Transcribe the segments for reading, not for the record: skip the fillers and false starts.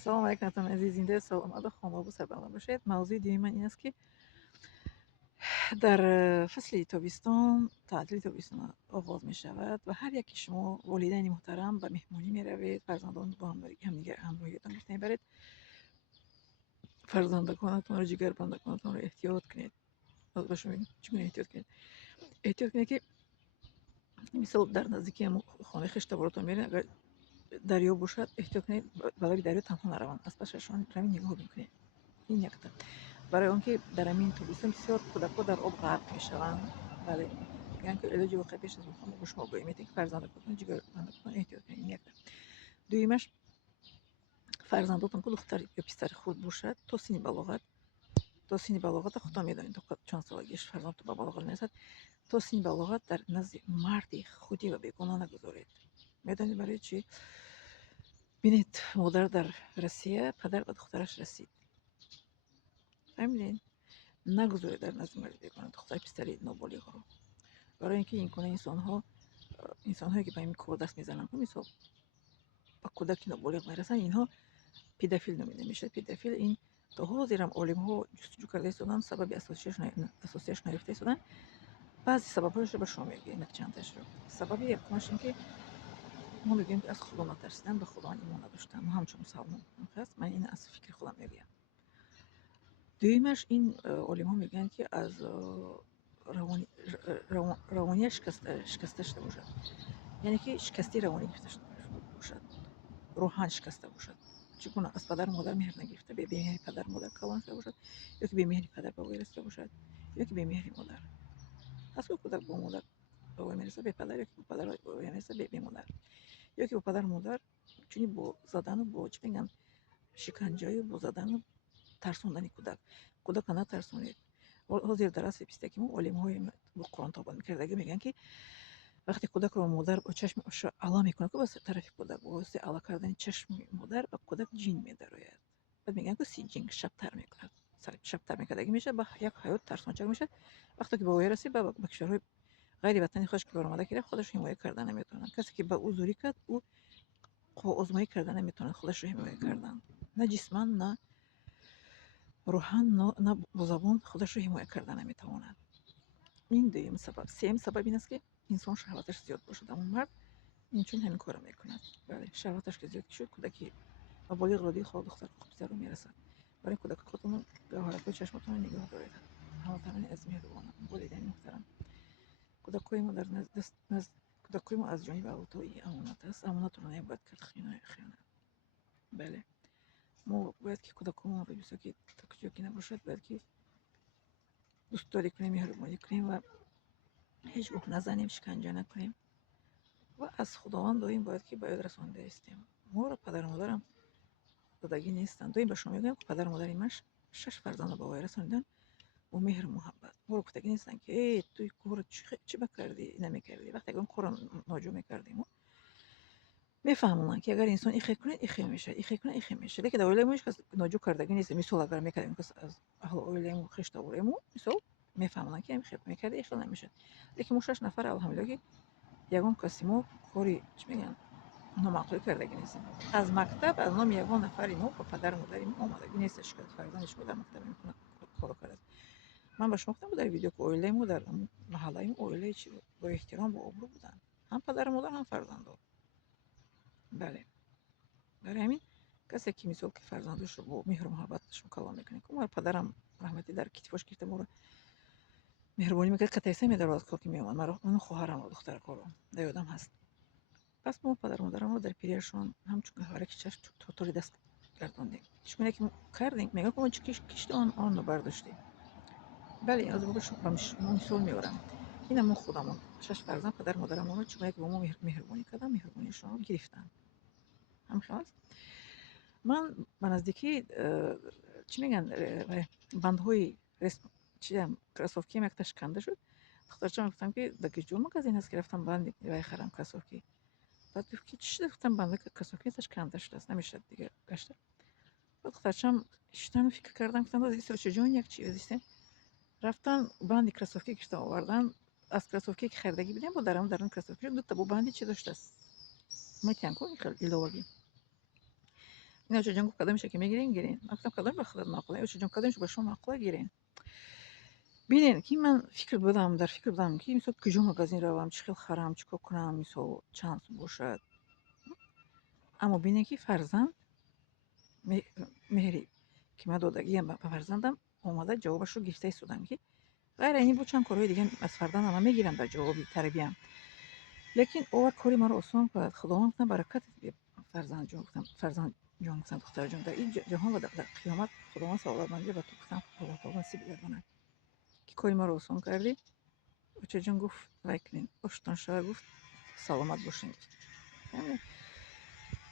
سلام علیکم عزیزینده سلامت و خانواده و سربلند باشید. موضوع دیگه من این است که در فصل تابستان تعطیل تابستان آغاز می شود و هر یکی شما والدین محترم به مهمانی می روید، فرزندان با همدیگر همراهیتان گرفته میبرید، فرزندانتان رو جگر بندگانتان رو احتیاط کنید. از به شما چگونه احتیاط کنید؟ احتیاط کنید که مثال در نزدیکی خانه خشت بارتان میرین، اگر دریا باشد احتیاط کنید بالای دریا تنها نروند، از پسشان روی نگاه میکنید. این یک برای آنکه در همین تابستان بسیار کودک‌ها در آب غرق میشوند. بله، میگن که علاج واقعی پیش از میخوام به شما گوییم که فرزندانتان جگر بندتان احتیاط کنید. این یک دویمش فرزندانتان که دختر یا پسر خود باشد تا سن بلاغت خودتان میدانید تا چند سالگیش فرزندتان به بلاغت میرسد، تا سن بلاغت در نزد مردی خودی و بیگانه نگذارید. میدانید برای چی؟ ببینید، مادر در روسیه پدر به دخترش رسید. فهمیدین؟ نگذارید در نزد مرد بیگانه دختر پسری نابالغ رو. برای اینکه این کنه انسان‌هایی که به این کار دست میزنن که مثلا با کودک نابالغ میرسن، اینها پدافیل نامیده میشه. پدافیل این تا حاضر هم عالم‌ها جستجو کرده ایستادن، سبب اساسیش نرفته ایستادن. بعضی سبب‌هایش رو به شما میگم، چند تاش رو. سبب یکمش این که ما میگیم که از خدا نترسیدن، به خدا ایمان نداشتن. ما همچون مسلمان هست، من این از فکر خودم میگم. دویمش این عالم‌ها میگن که از روانی شکسته شده باشد، یعنی که شکسته روانی گرفته شده باشد، روحان شکسته باشد. چگونه؟ از پدر و مادر مهر نگرفته، به مهر پدر و مادر کلان شده باشد، یا که به مهر پدر به وی رسیده باشد، یا که به مهر مادر. از که کودک با مادر به وی میرسه به پدر، یا که با پدر به وی میرسه به مادر، یا که با پدر و مادر چونی با زدن و با چی میگن شکنجه و با زدن و ترسوندن کودک نترسونید. حاضر در اصل پیستگی ما علم‌های با قرآن تابان میکردگی میگن که وقتی کودک رو مادر با چشم علا میکنه که واسه طرف کودک واسه علا کردن چشم مادر به کودک جین میدراید. بعد میگن که سی جین شبتر میکند، شبتر میکردگی میشه، با یک حیات ترسناک میشه. وقتی که به وای رسید به کشورهای غیر وطنی خودش که برآمده که خودش حمایت کردن نمیتونه. کسی که به او زوری کرد او آزمایی کردن نمیتونه خودش رو حمایت کردن، نه جسماً نه روحاً نه با زبان خودش رو حمایت کردن نمیتواند. این دویم سبب. سوم سبب این است که انسان شهوتش زیاد باشد. اما مرد این چون همین کارو میکند. بله، شهوتش که زیاد شد کودکی و بالغ رادی خود دختر خوب رو میرسد. برای کودک خودتون به حالت چشمتون نگاه دارید. هموطنان از مهربانم، والدین محترم، کودکای ما در نزد کودکای ما از جانب اوتایی امانت است. امانت رو نباید کرد خیانت. بله، ما باید که کودکمون رو دوست که تکجوکی نباشد، باید که دوست داری کنیم، مهربانی کنیم و هیچ گوه نزنیم، شکنجه نکنیم و از خداوند داییم باید که باید رسانده استیم. ما رو پدر و مادرم دادگی نیستن. داییم به شما میگم که پدر و مادر من 6 فرزند به وای رساندن و مهر و محبت. ما رو کتگی نیستن که ای توی کار چی بکردی نمیکردی. وقتی اون کار ناجو میکردیم میفهمونن که اگر انسان این خیر کنه این خیر میشه، این خیر کنه این خیر میشه. لیکن اولی موش که ناجو کردگی نیست. مثال اگر میکردیم که از اهل اولی مو خشت آوریم، مثال میفهمونن که این خیر میکرده این خیر نمیشه. لیکن مو 6 نفر الحمدلله یگان کسی ما کاری چی میگن نامعقول کردگی نیستیم. از مکتب از نام یگان نفری ما با پدر و مادری ما آمدگی نیستش که فرزندش در مکتب میکنه کارو کرده. من به شما گفتم در ویدیو که اویله ما در محله ما اویله چی بود؟ با احترام با آبرو بودن، هم پدر و مادر هم فرزندان. بله، برای همین کسی که مثال که فرزندش رو با مهر و محبتش کلام میکنه که ما پدرم رحمتی در کتفش گرفته ما رو مهربانی میکرد که تایسه میدار از کار که میومد مرا اون خواهرم و دختر کارو یادم هست. پس ما پدر و مادرم رو در پیریشون همچون که هرکی چشم طوری دست گرداندیم. چون که کردیم میگه که ما چه کشتی آن رو برداشتیم. بله، از واقع شما مثال میارم. این ما خودمون 6 فرزند پدر مادرمون رو چون که با ما مهربانی کردن، مهربانیشون رو گرفتن. هم خلاص من به نزدیکی چی میگن بندهای رسم چی هم کراسوفکی هم یک تشکنده شد. دخترچم گفتم که دکی جور مگزین هست که رفتم بند خرم کراسوفکی. بعد گفت که چی گفتم بنده کراسوفکی تشکنده شده است نمیشه دیگه گشته. بعد دخترچم اشتانو فکر کردم گفتم دادی چه جون یک چی ازیسته رفتن بند کراسوفکی که آوردن از کراسوفکی که خریدگی بدیم با درام در اون کراسوفکی دو تا با بندی چی داشته است میتونم که خیلی ایلوگی اینا چه جنگو کدامشه که میگیرین گیرین گفتم کدام به خودت معقوله چه جنگ کدامش به شما معقوله گیرین ببینین که من فکر بودم در فکر بودم که مثلا کجا مغازین روم چه خیلی خرم چیکار کنم مثلا چند باشد اما ببینین که فرزند مهری که من دادگیم به فرزندم اومده جوابش رو گفته ایستادم که غیر اینی بود چند کارهای دیگه از فرزندم هم میگیرم در جوابی تربیتم لیکن او کاری ما رو آسان کرد خداوند گفتم برکت بده فرزند جان گفتم فرزند جان گفتم دختر جان در این جهان و در قیامت خداوند سعادتمندی به تو گفتم خدا تعالی نصیب گرداند که کاری ما رو آسان کردی بچه جان گفت وایکنین باشتان شده گفت سلامت باشین همین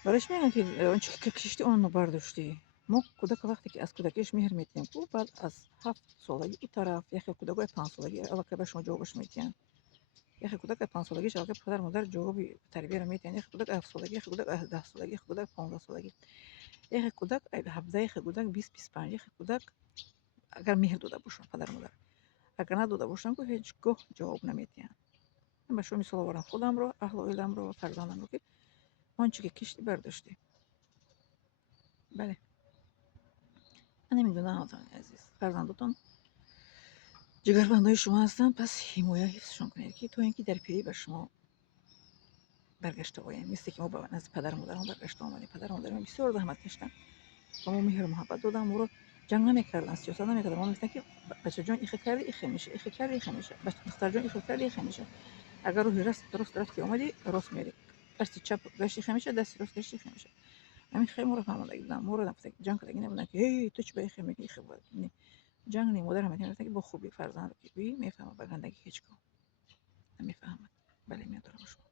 برایش میگم که آنچه که کشتی آن رو برداشتی ما کودک وقتی که از کودکیش مهر میتیم و بعد از 7 سالگی این طرف یکی کودکای 5 سالگی البته به شما جوابش میتین یکی کودک 5 سالگی البته پدر مادر جوابی تربیت رو میتین یکی کودک 7 سالگی یکی کودک 10 سالگی یکی کودک 15 سالگی یکی کودک 17 یکی کودک 20 25 یکی کودک اگر مهر داده باشن پدر مادر اگر نداده باشن که هیچگاه جواب نمیتین من به شما مثال آورم خودم رو اهل و عیلم رو فرزندم رو که آنچه که کشتی برداشتی بله من نمیدونم عزیز فرزندتون جگربندهای شما هستن پس حمایه حفظشون کنید که تو اینکه در پیری به شما برگشته آیین مثل که ما به نزد پدر و مادرم برگشته آمدیم پدر و مادرم بسیار زحمت کشتن و ما مهر و محبت دادم او رو جنگ نمیکردن سیاست نمیکردن ما میگفتن که بچه جان ایخه کردی ایخه میشه ایخه کردی ایخه میشه دختر جان ایخه کردی ایخه میشه اگر روحی راست درست رفتی اومدی راست میری دستی چپ گشتی ایخه میشه دستی راست گشتی ایخه میشه همین خیلی ما رو فهمیده بودن ما رو نفته جنگ کردگی نبودن که هی تو چه به ایخه میگی ایخه بود جنگ نی مادر هم که با خوبی فرزند رو که بی میفهمه بگندگی هیچ کو نمیفهمه بله میادرم شما